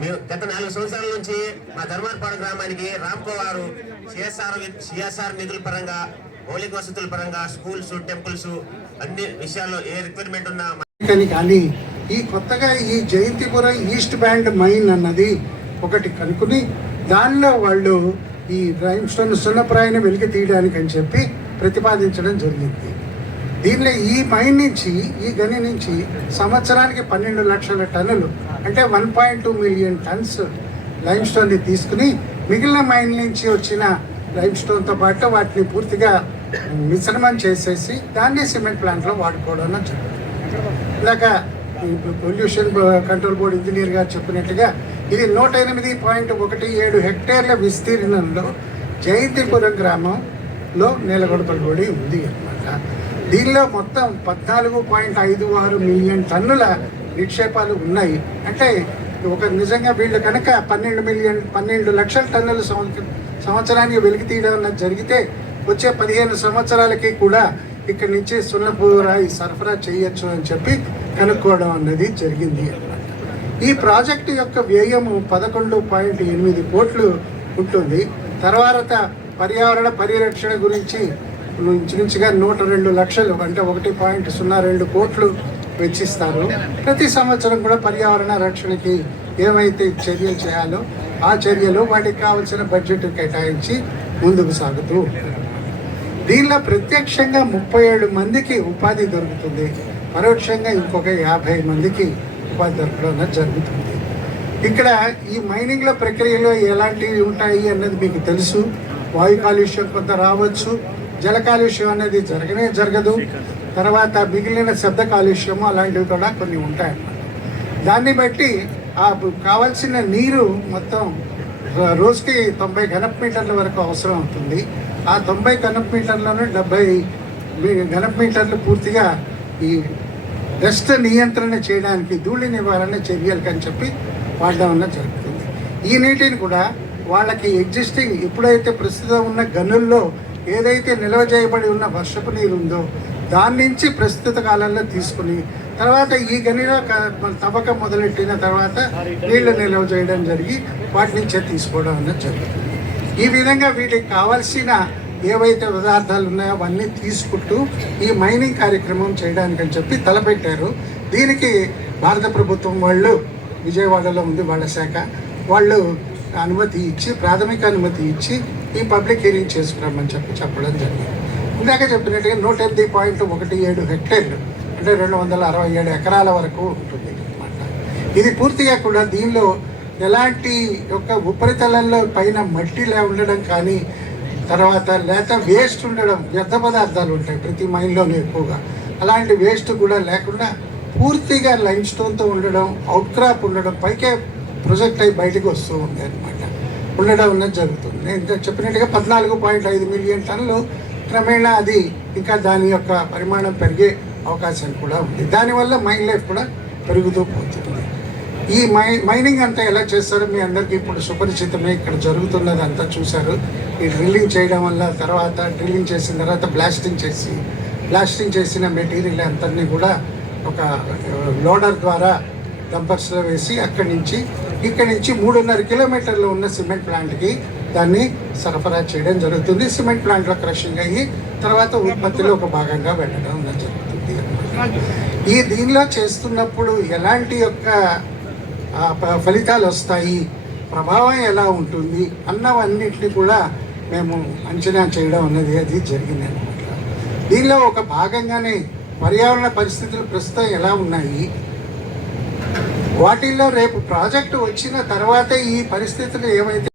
మేము గత నాలుగు సంవత్సరాల నుంచి మా ధర్మారపాడు గ్రామానికి రామ్కో వారు సిఎస్ఆర్ సిఎస్ఆర్ నిధుల పరంగా మౌలిక వసతుల పరంగా స్కూల్స్ టెంపుల్స్ అన్ని విషయాల్లో ఏ రిక్వైర్మెంట్ ఉన్నా కానీ కానీ ఈ కొత్తగా ఈ జయంతిపురం ఈస్ట్ బ్యాండ్ మైన్ అన్నది ఒకటి కనుక్కుని దానిలో వాళ్ళు ఈ రైమ్ స్టోన్ సున్నప్రాయని వెలికి తీయడానికి అని చెప్పి ప్రతిపాదించడం జరిగింది. దీనిలో ఈ మైన్ నుంచి ఈ గని నుంచి సంవత్సరానికి పన్నెండు లక్షల టన్నులు అంటే one point two million tons lime స్టోన్ని తీసుకుని మిగిలిన మైన్ నుంచి వచ్చిన లైమ్ స్టోన్తో పాటు వాటిని పూర్తిగా మిశ్రమం చేసేసి దాన్ని సిమెంట్ ప్లాంట్లో వాడుకోవడం జరుగుతుంది ఇందాక పొల్యూషన్ కంట్రోల్ బోర్డు ఇంజనీర్ గారు చెప్పినట్టుగా ఇది నూట ఎనిమిది పాయింట్ ఒకటి ఏడు హెక్టేర్ల విస్తీర్ణంలో జయంతిపురం గ్రామంలో నెలకొడపబడి ఉంది అన్నమాట. దీనిలో మొత్తం పద్నాలుగు పాయింట్ ఐదు ఆరు మిలియన్ టన్నుల నిక్షేపాలు ఉన్నాయి. అంటే ఒక నిజంగా వీళ్ళు కనుక పన్నెండు మిలియన్ పన్నెండు లక్షల టన్నుల సంవత్సరం సంవత్సరానికి వెలికి తీయడం అన్నది జరిగితే వచ్చే పదిహేను సంవత్సరాలకి కూడా ఇక్కడి నుంచి సున్నపు రాయి సరఫరా చేయొచ్చు అని చెప్పి కనుక్కోవడం అన్నది జరిగింది అన్నమాట. ఈ ప్రాజెక్టు యొక్క వ్యయము పదకొండు పాయింట్ ఎనిమిది కోట్లు ఉంటుంది. తర్వాత పర్యావరణ పరిరక్షణ గురించి ఇంచుమించుగా నూట రెండు లక్షలు అంటే ఒకటి పాయింట్ సున్నా రెండు కోట్లు వెచ్చిస్తారు ప్రతి సంవత్సరం కూడా పర్యావరణ రక్షణకి ఏమైతే చర్యలు చేయాలో ఆ చర్యలు వాటికి కావాల్సిన బడ్జెట్ కేటాయించి ముందుకు సాగుతూ ఉంటారు దీనిలో ప్రత్యక్షంగా ముప్పై ఏడు మందికి ఉపాధి దొరుకుతుంది. పరోక్షంగా ఇంకొక యాభై మందికి ఉపాధి దొరకడం జరుగుతుంది. ఇక్కడ ఈ మైనింగ్ల ప్రక్రియలో ఎలాంటివి ఉంటాయి అన్నది మీకు తెలుసు. వాయు కాలుష్యం కొంత రావచ్చు. జల కాలుష్యం అనేది జరగనే జరగదు. తర్వాత మిగిలిన శబ్ద కాలుష్యము అలాంటివి కూడా కొన్ని ఉంటాయన్నమాట. దాన్ని బట్టి ఆ కావాల్సిన నీరు మొత్తం రోజుకి తొంభై ఘనపు మీటర్ల వరకు అవసరం అవుతుంది. ఆ తొంభై ఘనపు మీటర్లను డెబ్బై మీ- ఘనపు మీటర్లు పూర్తిగా ఈ డస్ట్ నియంత్రణ చేయడానికి ధూళి నివారణ చర్యలు అని చెప్పి వాడడం వల్ల జరుగుతుంది. ఈ నీటిని కూడా వాళ్ళకి ఎగ్జిస్టింగ్ ఎప్పుడైతే ప్రస్తుతం ఉన్న గనుల్లో ఏదైతే నిల్వ చేయబడి ఉన్న వర్షపు నీరు ఉందో దాని నుంచి ప్రస్తుత కాలంలో తీసుకుని తర్వాత ఈ గనిలో తవ్వకం మొదలెట్టిన తర్వాత నీళ్ళు నిల్వ చేయడం జరిగి వాటి నుంచే తీసుకోవడం అనేది జరుగుతుంది. ఈ విధంగా వీటికి కావాల్సిన ఏవైతే పదార్థాలు ఉన్నాయో అవన్నీ తీసుకుంటూ ఈ మైనింగ్ కార్యక్రమం చేయడానికని చెప్పి తలపెట్టారు. దీనికి భారత ప్రభుత్వం వాళ్ళు విజయవాడలో ఉంది వాళ్ళ శాఖ. వాళ్ళు అనుమతి ఇచ్చి ప్రాథమిక అనుమతి ఇచ్చి ఈ పబ్లిక్ హీరింగ్ చేసుకురామని చెప్పి చెప్పడం జరిగింది. ఇందాక చెప్పినట్టుగా నూట ఎనిమిది పాయింట్ ఒకటి ఏడు హెక్టేర్లు అంటే రెండు వందల అరవై ఏడు ఎకరాల వరకు ఉంటుంది అన్నమాట. ఇది పూర్తిగా కూడా దీనిలో ఎలాంటి యొక్క ఉపరితలంలో పైన మట్టిలా ఉండడం కానీ తర్వాత లేత వేస్ట్ ఉండడం వ్యర్థ పదార్థాలు ఉంటాయి ప్రతి మైన్లోనే ఎక్కువగా. అలాంటి వేస్ట్ కూడా లేకుండా పూర్తిగా లైమ్ స్టోన్తో ఉండడం అవుట్ క్రాప్ ఉండడం పైకే ప్రొజెక్ట్ అయి బయటకు వస్తూ ఉంది అనమాట ఉండడం అన్నది జరుగుతుంది. నేను చెప్పినట్టుగా పద్నాలుగు పాయింట్ ఐదు మిలియన్ టన్నులు క్రమేణా అది ఇంకా దాని యొక్క పరిమాణం పెరిగే అవకాశం కూడా ఉంది. దానివల్ల మైన్ లైఫ్ కూడా పెరుగుతూ పోతుంది. ఈ మై మైనింగ్ అంతా ఎలా చేస్తారో మీ అందరికీ ఇప్పుడు సుపరిచితమే. ఇక్కడ జరుగుతున్నది అంతా చూశారు. ఈ డ్రిల్లింగ్ చేయడం వల్ల తర్వాత డ్రిల్లింగ్ చేసిన తర్వాత బ్లాస్టింగ్ చేసి బ్లాస్టింగ్ చేసిన మెటీరియల్ అంతని కూడా ఒక లోడర్ ద్వారా డంపర్స్లో వేసి అక్కడి నుంచి ఇక్కడి నుంచి మూడున్నర కిలోమీటర్లు ఉన్న సిమెంట్ ప్లాంట్కి దాన్ని సరఫరా చేయడం జరుగుతుంది. సిమెంట్ ప్లాంట్లో క్రషింగ్ అయ్యి తర్వాత ఉత్పత్తిలో ఒక భాగంగా వెళ్ళడం జరుగుతుంది ఈ దీనిలో చేస్తున్నప్పుడు ఎలాంటి యొక్క ఫలితాలు వస్తాయి ప్రభావం ఎలా ఉంటుంది అన్నవన్నింటినీ కూడా మేము అంచనా చేయడం అన్నది అది జరిగింది అనమాట దీనిలో ఒక భాగంగానే పర్యావరణ పరిస్థితులు ప్రస్తుతం ఎలా ఉన్నాయి వాటిల్లో రేపు ప్రాజెక్టు వచ్చిన తర్వాత ఈ పరిస్థితులు ఏమైతే